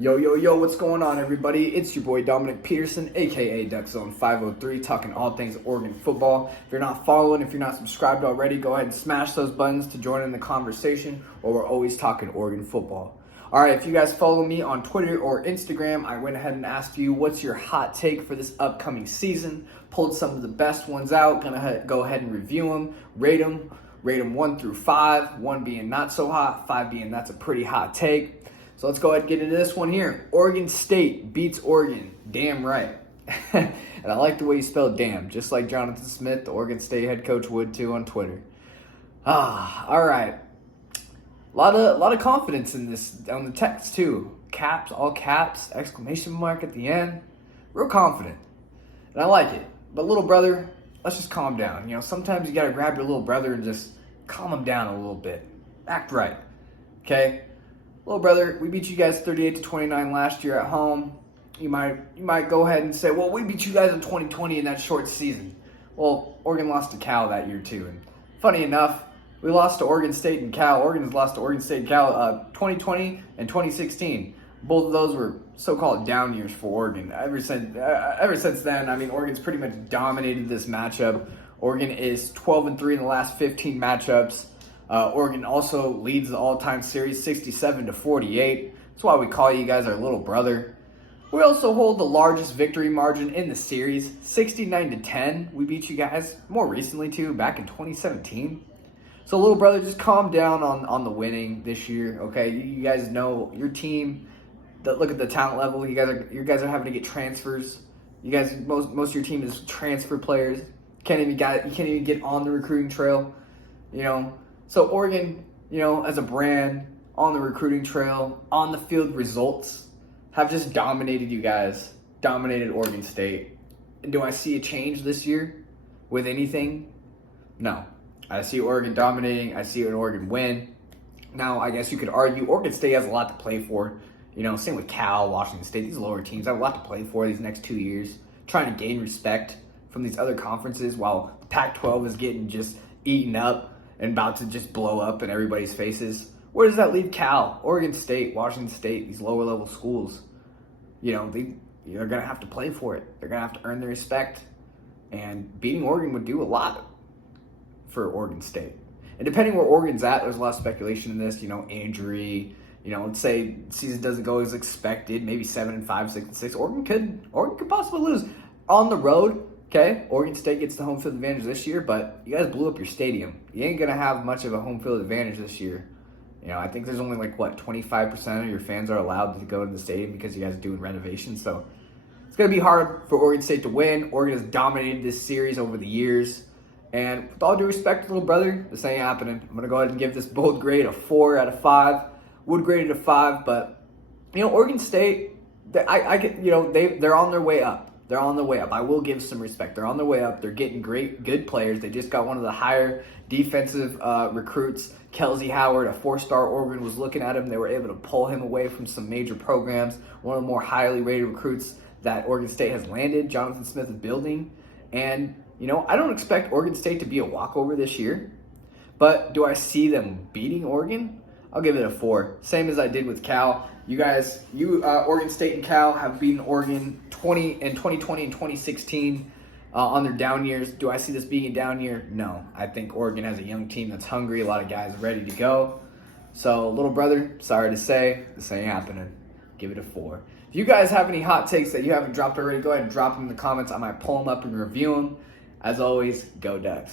Yo, what's going on, everybody? It's your boy Dominic Peterson, aka Duck Zone 503, talking all things Oregon football. If you're not following, if you're not subscribed already, go ahead and smash those buttons to join in the conversation, or we're always talking Oregon football. All right, if you guys follow me on Twitter or Instagram, I went ahead and asked you what's your hot take for this upcoming season. Pulled some of the best ones out, gonna go ahead and review them, rate them 1 through 5, 1 being not so hot, 5 being that's a pretty hot take. So let's go ahead and get into this one here. Oregon State beats Oregon. Damn right. And I like the way you spelled damn, just like Jonathan Smith, the Oregon State head coach, would too on Twitter. All right. A lot of confidence in this on the text too. Caps, all caps, exclamation mark at the end. Real confident. And I like it. But little brother, let's just calm down. You know, sometimes you gotta grab your little brother and just calm him down a little bit. Act right. Okay? Little brother, we beat you guys 38-29 last year at home. You might go ahead and say, well, we beat you guys in 2020 in that short season. Well, Oregon lost to Cal that year too. And funny enough, we lost to Oregon State and Cal. Oregon has lost to Oregon State and Cal 2020 and 2016. Both of those were so-called down years for Oregon. Ever since then, I mean, Oregon's pretty much dominated this matchup. Oregon is 12-3 in the last 15 matchups. Oregon also leads the all-time series 67-48. That's why we call you guys our little brother. We also hold the largest victory margin in the series, 69-10. We beat you guys more recently too, back in 2017. So little brother, just calm down on the winning this year, okay? You guys know your team. Look at the talent level. You guys are having to get transfers. You guys, most of your team is transfer players. You can't even get on the recruiting trail, you know. So Oregon, you know, as a brand, on the recruiting trail, on the field results, have just dominated you guys, dominated Oregon State. And do I see a change this year with anything? No. I see Oregon dominating. I see an Oregon win. Now, I guess you could argue Oregon State has a lot to play for. You know, same with Cal, Washington State. These lower teams have a lot to play for these next 2 years, trying to gain respect from these other conferences while the Pac-12 is getting just eaten up and about to just blow up in everybody's faces. Where does that leave Cal, Oregon State, Washington State, these lower level schools? You know, they're going to have to play for it. They're going to have to earn their respect. And beating Oregon would do a lot for Oregon State. And depending where Oregon's at, there's a lot of speculation in this, you know, injury. You know, let's say the season doesn't go as expected, maybe 7-5, 6-6. Oregon could possibly lose. On the road, okay, Oregon State gets the home field advantage this year, but you guys blew up your stadium. You ain't going to have much of a home field advantage this year. You know, I think there's only 25% of your fans are allowed to go to the stadium because you guys are doing renovations. So it's going to be hard for Oregon State to win. Oregon has dominated this series over the years. And with all due respect, little brother, this ain't happening. I'm going to go ahead and give this bold grade a 4 out of 5. Would grade it a 5, but, you know, Oregon State, they're on their way up. They're on the way up. I will give some respect. They're on their way up. They're getting good players. They just got one of the higher defensive recruits, Kelsey Howard, a 4-star. Oregon was looking at him. They were able to pull him away from some major programs. One of the more highly rated recruits that Oregon State has landed. Jonathan Smith is building. And, you know, I don't expect Oregon State to be a walkover this year. But do I see them beating Oregon? I'll give it a 4. Same as I did with Cal. Oregon State and Cal have beaten Oregon in 2020 and 2016 on their down years. Do I see this being a down year? No. I think Oregon has a young team that's hungry, a lot of guys ready to go. So, little brother, sorry to say, this ain't happening. Give it a 4. If you guys have any hot takes that you haven't dropped already, go ahead and drop them in the comments. I might pull them up and review them. As always, go Ducks.